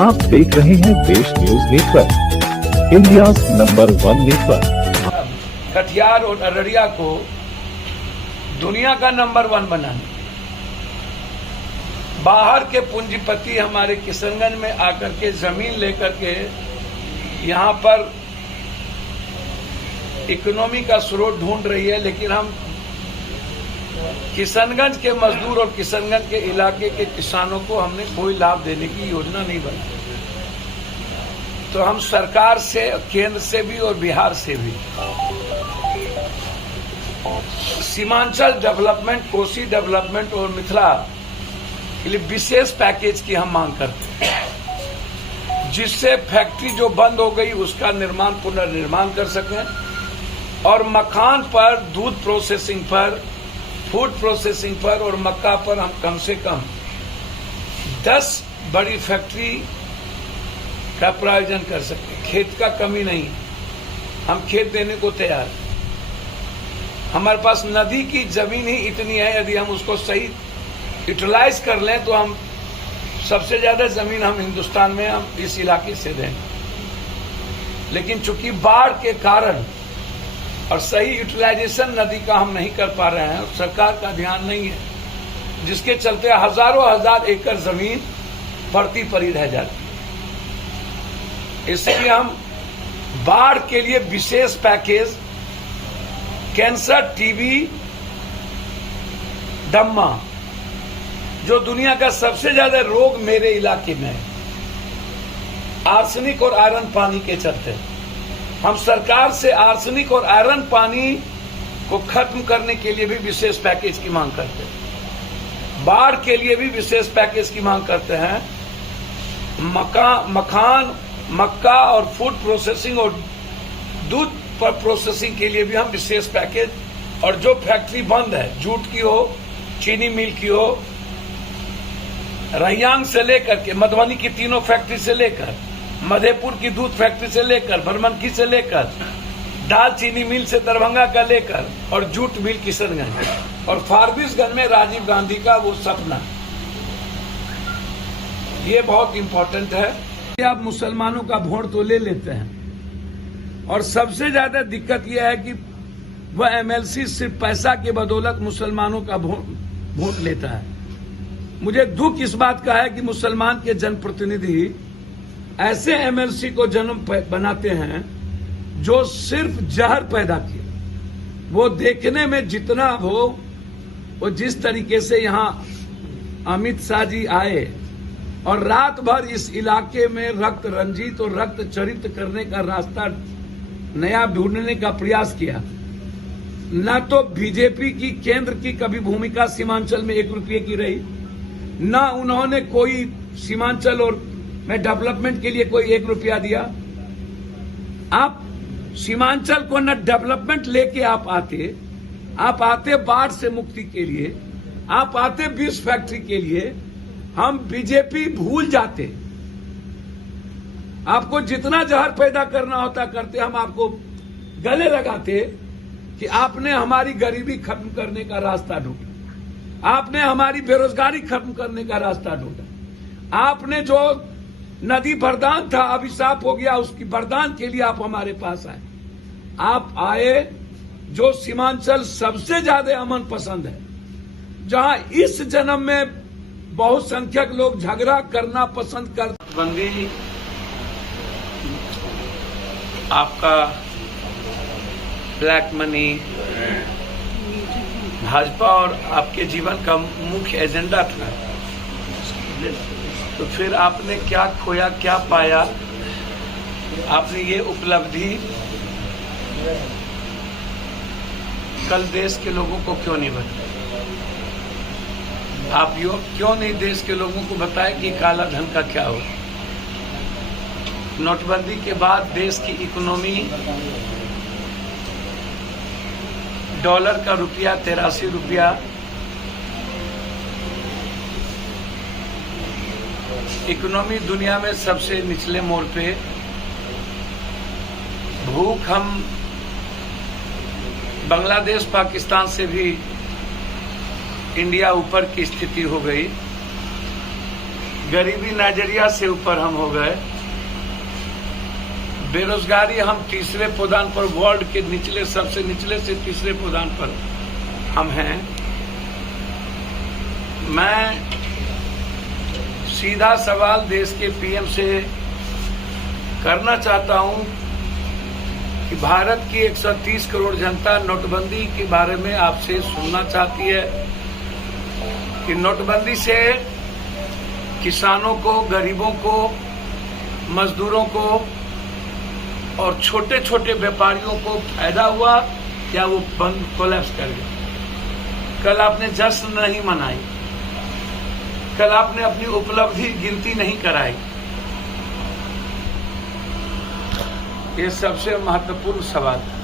आप देख रहे हैं देश news network, India number 1 network. Katihar और अररिया को दुनिया का नंबर 1 बनाने, बाहर के पूंजीपति हमारे किशनगंज में आकर के जमीन लेकर के यहाँ पर इकोनॉमी का स्रोत ढूंढ रही है, लेकिन हम किशनगंज के मजदूर और किशनगंज के इलाके के किसानों को हमने कोई लाभ देने की योजना नहीं बनाई। तो हम सरकार से, केंद्र से भी और बिहार से भी सीमांचल डेवलपमेंट, कोसी डेवलपमेंट और मिथिला के लिए विशेष पैकेज की हम मांग करते हैं, जिससे फैक्ट्री जो बंद हो गई उसका निर्माण, पुनर्निर्माण कर सकें और मखान पर, दूध प्रोसेसिंग पर, फूड प्रोसेसिंग पर और मक्का पर हम कम से कम 10 बड़ी फैक्ट्री का प्रायोजन कर सकते हैं। खेत का कमी नहीं, हम खेत देने को तैयार हैं। हमारे पास नदी की जमीन ही इतनी है, यदि हम उसको सही यूटिलाइज कर लें तो हम सबसे ज्यादा जमीन हम हिंदुस्तान में हम इस इलाके से देंगे। लेकिन चूंकि बाढ़ के कारण और सही यूटिलाइजेशन नदी का हम नहीं कर पा रहे हैं, सरकार का ध्यान नहीं है, जिसके चलते हजारों हजार एकड़ जमीन पड़ती पड़ी रह जाती है। इसलिए हम बाढ़ के लिए विशेष पैकेज, कैंसर, टीबी, दम्मा, जो दुनिया का सबसे ज्यादा रोग मेरे इलाके में है, आर्सेनिक और आयरन पानी के चलते, हम सरकार से आर्सेनिक और आयरन पानी को खत्म करने के लिए भी विशेष पैकेज की मांग करते हैं। बाढ़ के लिए भी विशेष पैकेज की मांग करते हैं। मखान, मक्का और फूड प्रोसेसिंग और दूध पर प्रोसेसिंग के लिए भी हम विशेष पैकेज, और जो फैक्ट्री बंद है, जूट की हो, चीनी मिल की हो, रहियांग से लेकर के मधुबनी की तीनों फैक्ट्री से लेकर, मधेपुर की दूध फैक्ट्री से लेकर, बरमनकी से लेकर, दाल चीनी मिल से दरभंगा का लेकर, और जूट मिल किशनगंज, और फारबिसगंज में राजीव गांधी का वो सपना, ये बहुत इंपॉर्टेंट है। आप मुसलमानों का वोट तो ले लेते हैं, और सबसे ज्यादा दिक्कत यह है कि वह एमएलसी सिर्फ पैसा के बदौलत मुसलमानों का वोट लेता है। मुझे दुख इस बात का है कि मुसलमान के जनप्रतिनिधि ऐसे एमएलसी को जन्म बनाते हैं जो सिर्फ जहर पैदा किए। वो देखने में जितना हो, वो जिस तरीके से यहाँ अमित शाह जी आए और रात भर इस इलाके में रक्त रंजित और रक्त चरित करने का रास्ता नया ढूंढने का प्रयास किया, न तो बीजेपी की, केंद्र की कभी भूमिका सीमांचल में 1 रुपये की रही, न उन्होंने कोई सीमांचल और में डेवलपमेंट के लिए कोई 1 रुपया दिया। आप सीमांचल को न डेवलपमेंट लेके आप आते बाढ़ से मुक्ति के लिए, आप आते 20 फैक्ट्री के लिए। हम बीजेपी भूल जाते, आपको जितना जहर पैदा करना होता करते, हम आपको गले लगाते कि आपने हमारी गरीबी खत्म करने का रास्ता ढूंढा, आपने हमारी बेरोजगारी खत्म करने का रास्ता ढूंढा, आपने जो नदी वरदान था अभिशाप हो गया, उसकी वरदान के लिए आप हमारे पास आए। आप आए जो सीमांचल सबसे ज्यादा अमन पसंद है, जहां इस जन्म में बहुसंख्यक लोग झगड़ा करना पसंद करते। बंदी आपका ब्लैक मनी, भाजपा और आपके जीवन का मुख्य एजेंडा था, तो फिर आपने क्या खोया, क्या पाया? आपने ये उपलब्धि कल देश के लोगों को क्यों नहीं बताया? आप क्यों नहीं देश के लोगों को बताया कि काला धन का क्या हो? नोटबंदी के बाद देश की इकोनॉमी, डॉलर का रुपया 83 रुपया, इकोनॉमी दुनिया में सबसे निचले मोड़ पे, भूख हम बांग्लादेश, पाकिस्तान से भी इंडिया ऊपर की स्थिति हो गई। गरीबी नाइजीरिया से ऊपर हम हो गए। बेरोजगारी हम तीसरे पायदान पर, वर्ल्ड के निचले, सबसे निचले से तीसरे पायदान पर हम हैं। मैं सीधा सवाल देश के पीएम से करना चाहता हूं कि भारत की 130 करोड़ जनता नोटबंदी के बारे में आपसे सुनना चाहती है कि नोटबंदी से किसानों को, गरीबों को, मजदूरों को और छोटे छोटे व्यापारियों को फायदा हुआ या वो बंद कोलैप्स कर गया। कल आपने जश्न नहीं मनाई, कल आपने अपनी उपलब्धि गिनती नहीं कराई। ये सबसे महत्वपूर्ण सवाल है।